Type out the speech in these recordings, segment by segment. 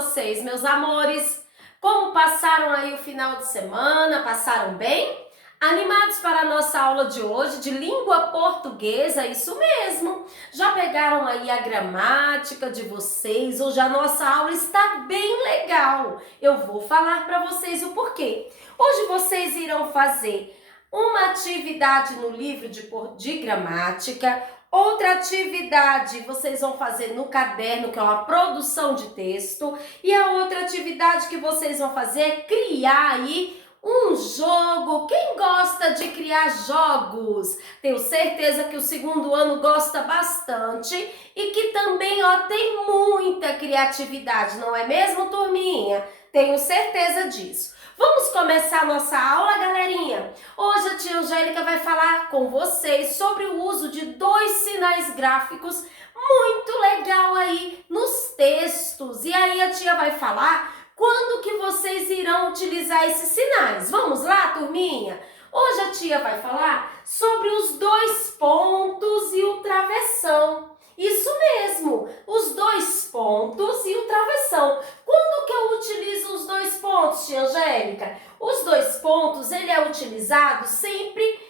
vocês, meus amores? Como passaram aí o final de semana? Passaram bem? Animados para a nossa aula de hoje de língua portuguesa? Isso mesmo! Já pegaram aí a gramática de vocês? Hoje a nossa aula está bem legal. Eu vou falar para vocês o porquê. Hoje vocês irão fazer uma atividade no livro de gramática. Outra atividade vocês vão fazer no caderno, que é uma produção de texto. E a outra atividade que vocês vão fazer é criar aí um jogo. Quem gosta de criar jogos? Tenho certeza que o segundo ano gosta bastante e que também tem muita criatividade, não é mesmo, turminha? Tenho certeza disso. Vamos começar nossa aula, galerinha? Hoje a tia Angélica vai falar com vocês sobre o uso de dois sinais gráficos muito legal aí nos textos. E aí a tia vai falar quando que vocês irão utilizar esses sinais. Vamos lá, turminha? Hoje a tia vai falar sobre os dois pontos e o travessão. Isso mesmo, os dois pontos e o travessão. Quando que eu utilizo os dois pontos, tia Angélica? Os dois pontos, ele é utilizado sempre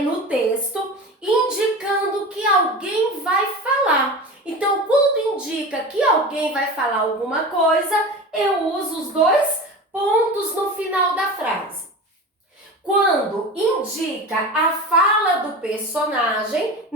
no texto, indicando que alguém vai falar. Então, quando indica que alguém vai falar alguma coisa, eu uso os dois pontos no final da frase. Quando indica a fala do personagem,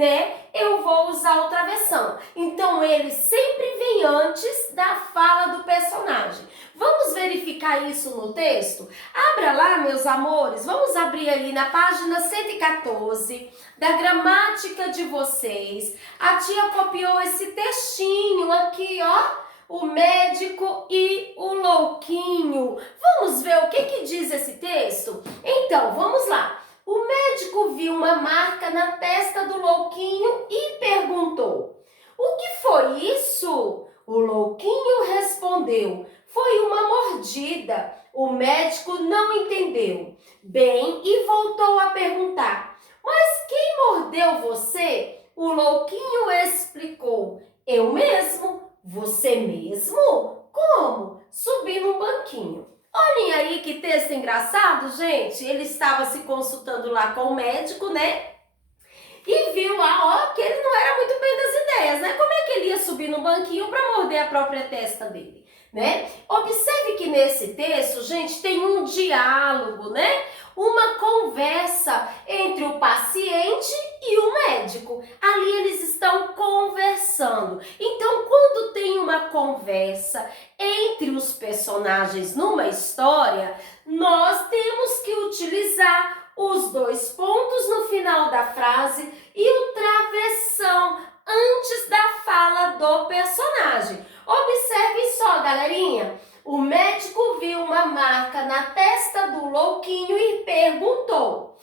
eu vou usar o travessão. Então, ele sempre vem antes da fala do personagem. Vamos verificar isso no texto? Abra lá, meus amores. Vamos abrir ali na página 114 da gramática de vocês. A tia copiou esse textinho aqui, ó. O médico e o louquinho. Vamos ver o que diz esse texto? Então, vamos lá. O médico viu uma marca na testa do louquinho e perguntou: "O que foi isso?" O louquinho respondeu: "Foi uma mordida." O médico não entendeu bem e voltou a perguntar: "Mas quem mordeu você?" O louquinho explicou: "Eu mesmo." "Você mesmo? Como?" "Subi no banquinho." Olhem aí que texto engraçado, gente. Ele estava se consultando lá com o médico, E viu lá, que ele não era muito bem das ideias, Como é que ele ia subir no banquinho para morder a própria testa dele, Observe que nesse texto, gente, tem um diálogo, Uma conversa entre o paciente e o médico. Ali eles estão conversando. Então, quando tem uma conversa entre os personagens numa história, nós temos que utilizar os dois pontos no final da frase e o travessão antes da fala do personagem. Observe só, galerinha. O médico viu uma marca na testa do louquinho e perguntou.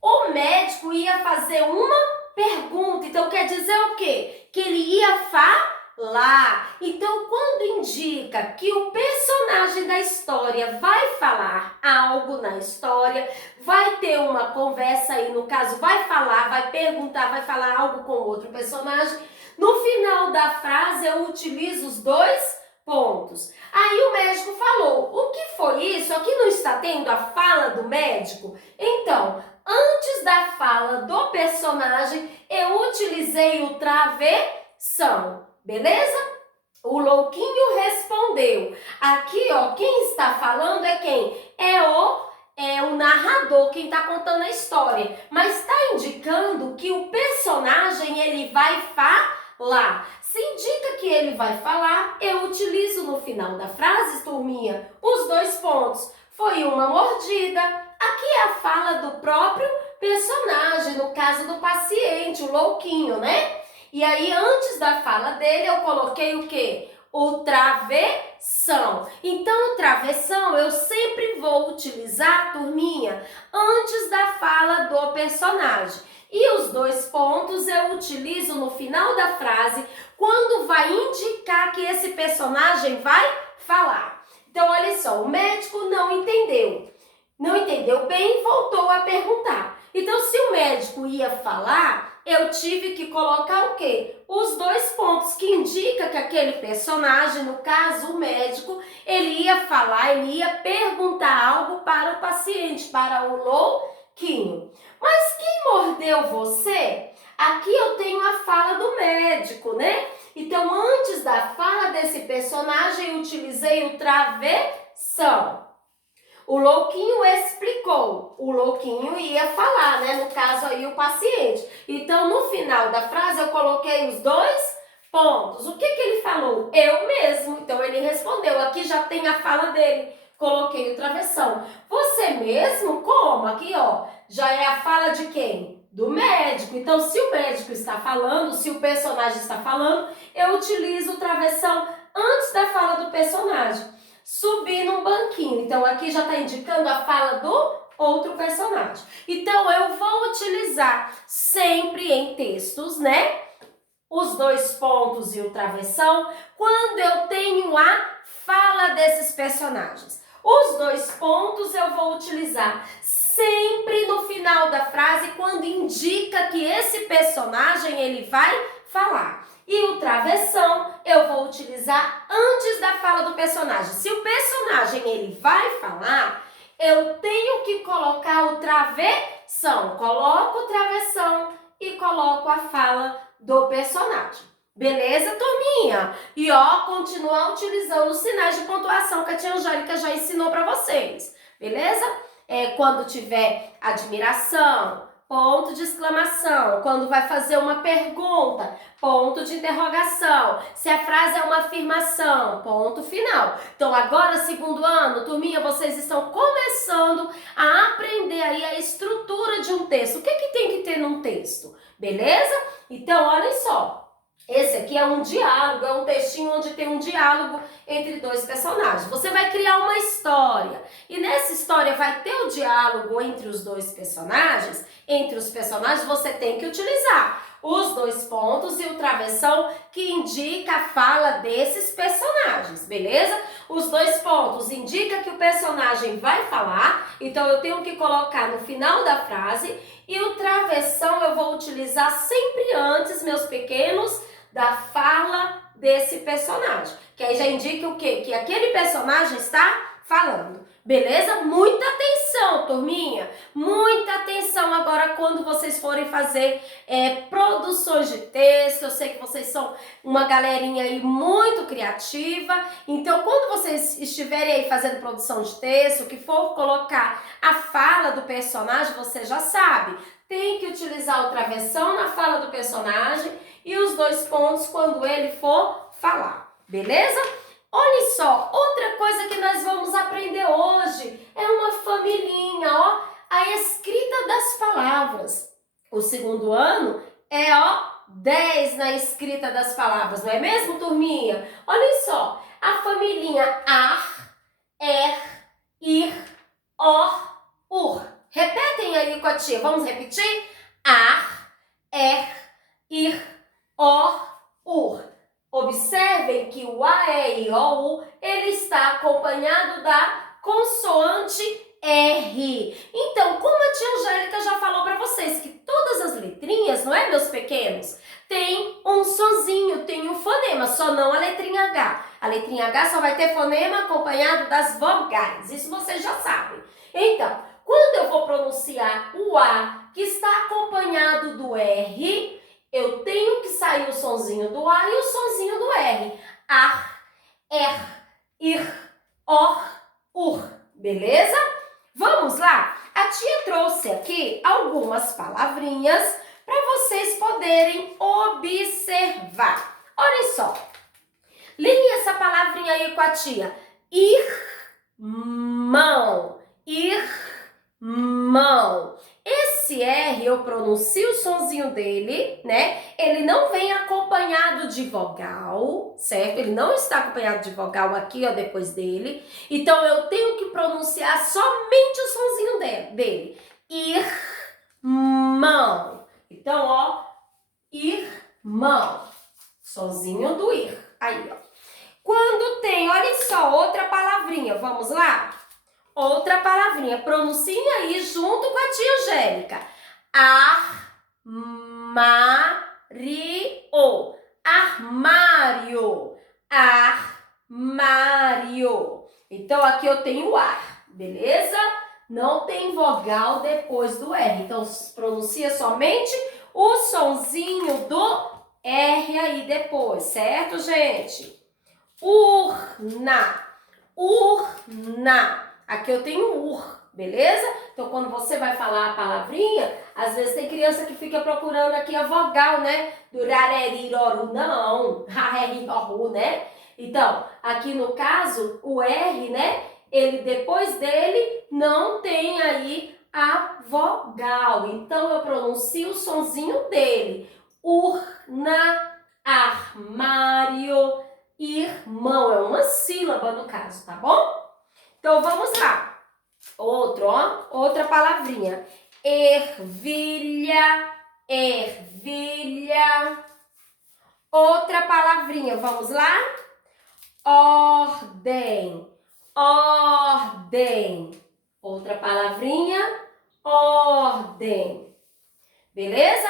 O médico ia fazer uma pergunta, então quer dizer o quê? Que ele ia falar. Então, quando indica que o personagem da história vai falar algo na história, vai ter uma conversa aí, no caso, vai falar, vai perguntar, vai falar algo com outro personagem, no final da frase eu utilizo os dois pontos. Aí o médico falou: "O que foi isso? Aqui não está tendo a fala do médico?" Então, antes da fala do personagem, eu utilizei o travessão, beleza? O louquinho respondeu. Aqui, quem está falando é quem? É o narrador, quem está contando a história. Mas está indicando que o personagem, ele vai falar. Se indica que ele vai falar, eu utilizo no final da frase, turminha, os dois pontos. Foi uma mordida. Aqui é a fala do próprio personagem, no caso do paciente, o louquinho, E aí, antes da fala dele, eu coloquei o quê? O travessão. Então, o travessão eu sempre vou utilizar, turminha, antes da fala do personagem. E os dois pontos eu utilizo no final da frase, quando vai indicar que esse personagem vai falar. Então, olha só, o médico não entendeu. Não entendeu bem e voltou a perguntar. Então, se o médico ia falar, eu tive que colocar o quê? Os 2 pontos, que indica que aquele personagem, no caso o médico, ele ia falar, ele ia perguntar algo para o paciente, para o louquinho. Mas quem mordeu você? Aqui eu tenho a fala do médico, né? Então, antes da fala desse personagem, eu utilizei o travessão. O louquinho explicou, o louquinho ia falar, né? No caso aí o paciente. Então, no final da frase, eu coloquei os 2 pontos. O que ele falou? Eu mesmo. Então, ele respondeu. Aqui já tem a fala dele. Coloquei o travessão. Você mesmo? Como? Aqui, ó, já é a fala de quem? Do médico. Então, se o médico está falando, se o personagem está falando, eu utilizo o travessão antes da fala do personagem. Subir num banquinho. Então, aqui já está indicando a fala do outro personagem. Então, eu vou utilizar sempre em textos, né? Os 2 pontos e o travessão, quando eu tenho a fala desses personagens. Os 2 pontos eu vou utilizar sempre no final da frase, quando indica que esse personagem ele vai falar. E o travessão eu vou utilizar antes da fala do personagem. Se o personagem ele vai falar, eu tenho que colocar o travessão. Coloco o travessão e coloco a fala do personagem. Beleza, turminha? E ó, continuar utilizando os sinais de pontuação que a tia Angélica já ensinou para vocês. Beleza? Quando tiver admiração, ponto de exclamação. Quando vai fazer uma pergunta, ponto de interrogação. Se a frase é uma afirmação, ponto final. Então, agora, segundo ano, turminha, vocês estão começando a aprender aí a estrutura de um texto. O que tem que ter num texto? Beleza? Então, olhem só. Esse aqui é um diálogo, é um textinho onde tem um diálogo entre 2 personagens. Você vai criar uma história e nessa história vai ter o diálogo entre os 2 personagens. Entre os personagens você tem que utilizar os 2 pontos e o travessão que indica a fala desses personagens, beleza? Os 2 pontos indicam que o personagem vai falar, então eu tenho que colocar no final da frase, e o travessão eu vou utilizar sempre antes, meus pequenos, da fala desse personagem. Que aí já indica o quê? Que aquele personagem está falando. Beleza? Muita atenção, turminha. Muita atenção agora quando vocês forem fazer produções de texto. Eu sei que vocês são uma galerinha aí muito criativa. Então, quando vocês estiverem aí fazendo produção de texto, que for colocar a fala do personagem, você já sabe. Tem que utilizar o travessão na fala do personagem e os 2 pontos quando ele for falar. Beleza? Olhem só, outra coisa que nós vamos aprender hoje é uma familhinha, ó, a escrita das palavras. O segundo ano é, ó, 10 na escrita das palavras, não é mesmo, turminha? Olhem só, a familhinha ar, ir, ur. Repetem aí com a tia, vamos repetir? Ar, ir, ur. Observem que o A, E, I, O, U, ele está acompanhado da consoante R. Então, como a tia Angélica já falou para vocês, que todas as letrinhas, não é, meus pequenos, tem um sonzinho, tem um fonema, só não a letrinha H. A letrinha H só vai ter fonema acompanhado das vogais, isso vocês já sabem. Então, quando eu vou pronunciar o A, que está acompanhado do R, eu tenho que sair o sonzinho do A e o sonzinho do R. Ar, ir, ur. Beleza? Vamos lá? A tia trouxe aqui algumas palavrinhas para vocês poderem observar. Olhem só. Liguem essa palavrinha aí com a tia. Irmão. Irmão. Esse R eu pronuncio o sonzinho dele, né? Ele não vem acompanhado de vogal, certo? Ele não está acompanhado de vogal aqui, ó, depois dele. Então, eu tenho que pronunciar somente o sonzinho dele. Irmão. Então, ó, irmão. Sonzinho do ir. Aí, ó. Quando tem, olhem só, outra palavrinha. Vamos lá? Outra palavrinha, pronunciem aí junto com a tia Angélica. Armário. Armário. Armário. Então, aqui eu tenho ar, beleza? Não tem vogal depois do R. Então, pronuncia somente o sonzinho do R aí depois, certo, gente? Urna. Urna. Aqui eu tenho ur, beleza? Então, quando você vai falar a palavrinha, às vezes tem criança que fica procurando aqui a vogal, né? Do rareriroru, não. Rareriroru, né? Então, aqui no caso, o R, né? Ele, depois dele, não tem aí a vogal. Então, eu pronuncio o sonzinho dele. Urna, armário, irmão. É uma sílaba no caso, tá bom? Então, vamos lá. Outra palavrinha. Ervilha, ervilha. Outra palavrinha, vamos lá? Ordem, ordem. Outra palavrinha, ordem. Beleza?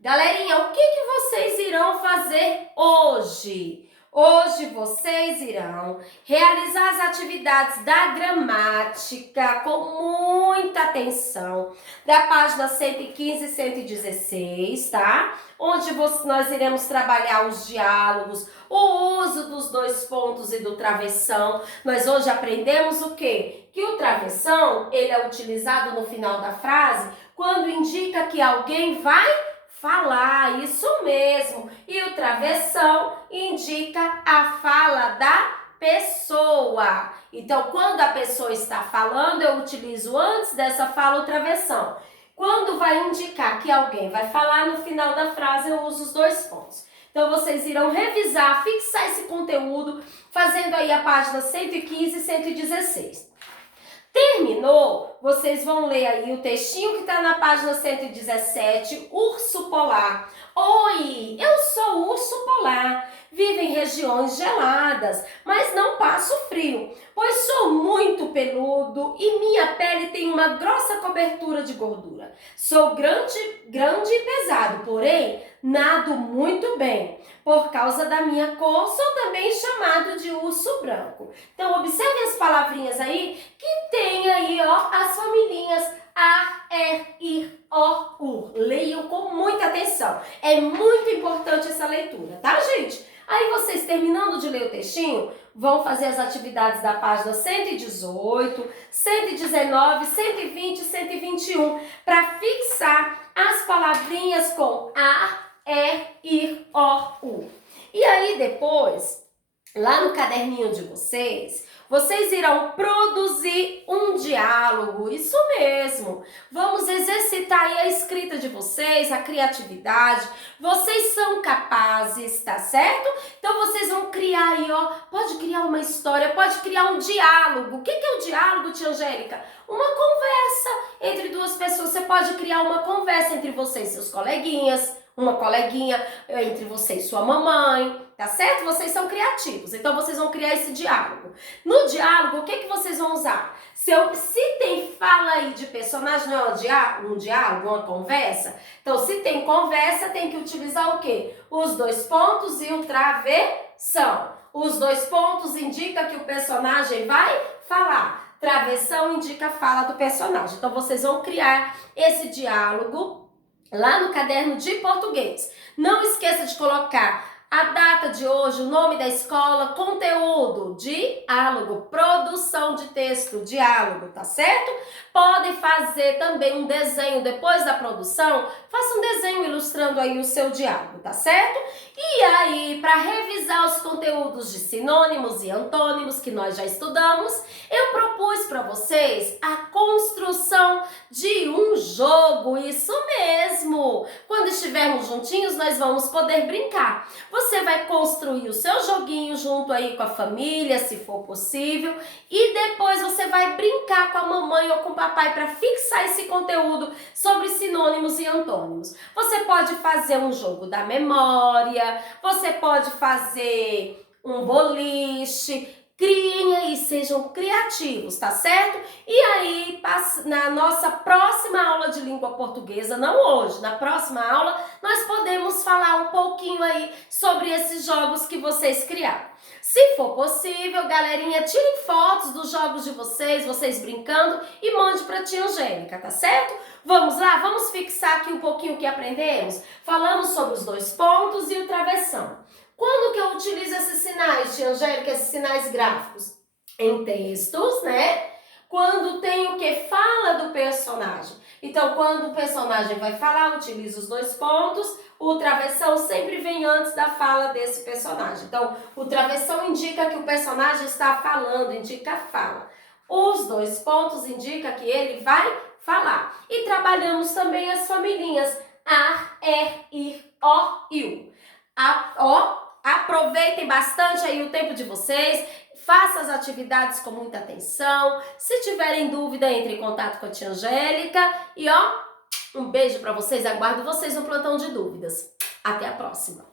Galerinha, o que vocês irão fazer hoje? Hoje vocês irão realizar as atividades da gramática com muita atenção, da página 115 e 116, tá? Onde nós iremos trabalhar os diálogos, o uso dos dois pontos e do travessão. Nós hoje aprendemos o quê? Que o travessão, ele é utilizado no final da frase quando indica que alguém vai falar, isso mesmo. E o travessão indica a fala da pessoa. Então, quando a pessoa está falando, eu utilizo antes dessa fala o travessão. Quando vai indicar que alguém vai falar, no final da frase eu uso os dois pontos. Então, vocês irão revisar, fixar esse conteúdo, fazendo aí a página 115 e 116. Terminou? Vocês vão ler aí o textinho que está na página 117, Urso Polar. Oi, eu sou o urso polar. Vivo em regiões geladas, mas não passo frio, pois sou muito peludo e minha pele tem uma grossa cobertura de gordura. Sou grande e pesado, porém nado muito bem. Por causa da minha cor, sou também chamado de urso branco. Então, observe as palavrinhas aí que tem aí, ó, as familhinhas ar, ir, ur. Leiam com muita atenção. É muito importante essa leitura, tá, gente? Aí vocês, terminando de ler o textinho, vão fazer as atividades da página 118, 119, 120 e 121 para fixar as palavrinhas com ar, ir, ur. E aí depois, lá no caderninho de vocês irão produzir um diálogo, isso mesmo. Vamos exercitar aí a escrita de vocês, a criatividade. Vocês são capazes, tá certo? Então vocês vão criar aí, ó, pode criar uma história, pode criar um diálogo. O que é o diálogo, tia Angélica? Uma conversa entre duas pessoas. Você pode criar uma conversa entre você e seus coleguinhas, uma coleguinha entre você e sua mamãe, tá certo? Vocês são criativos, então vocês vão criar esse diálogo. No diálogo, o que vocês vão usar? Se tem fala aí de personagem, não é um diálogo, uma conversa? Então, se tem conversa, tem que utilizar o quê? Os dois pontos e o travessão. Os dois pontos indicam que o personagem vai falar. Travessão indica a fala do personagem. Então, vocês vão criar esse diálogo lá no caderno de português. Não esqueça de colocar a data de hoje, o nome da escola, conteúdo, diálogo, produção de texto, diálogo, tá certo? Podem fazer também um desenho depois da produção, faça um desenho ilustrando aí o seu diálogo, tá certo? E aí, para revisar os conteúdos de sinônimos e antônimos que nós já estudamos, eu propus para vocês a construção de um jogo, isso mesmo! Quando estivermos juntinhos, nós vamos poder brincar. Você vai construir o seu joguinho junto aí com a família, se for possível, e depois você vai brincar com a mamãe ou com o papai para fixar esse conteúdo sobre sinônimos e antônimos. Você pode fazer um jogo da memória, você pode fazer um boliche. Criem aí sejam criativos, tá certo? E aí, na nossa próxima aula de língua portuguesa, não hoje, na próxima aula, nós podemos falar um pouquinho aí sobre esses jogos que vocês criaram. Se for possível, galerinha, tirem fotos dos jogos de vocês brincando e mande para a tia Angélica, tá certo? Vamos lá? Vamos fixar aqui um pouquinho o que aprendemos? Falamos sobre os 2 pontos e o travessão. Quando que eu utilizo esses sinais, tia Angélica, esses sinais gráficos? Em textos, né? Quando tem o que? Fala do personagem. Então, quando o personagem vai falar, utiliza os 2 pontos. O travessão sempre vem antes da fala desse personagem. Então, o travessão indica que o personagem está falando, indica a fala. Os 2 pontos indicam que ele vai falar. E trabalhamos também as familhinhas ar, ir, o e u. Aproveitem bastante aí o tempo de vocês, façam as atividades com muita atenção. Se tiverem dúvida, entre em contato com a tia Angélica. E um beijo para vocês, aguardo vocês no plantão de dúvidas. Até a próxima!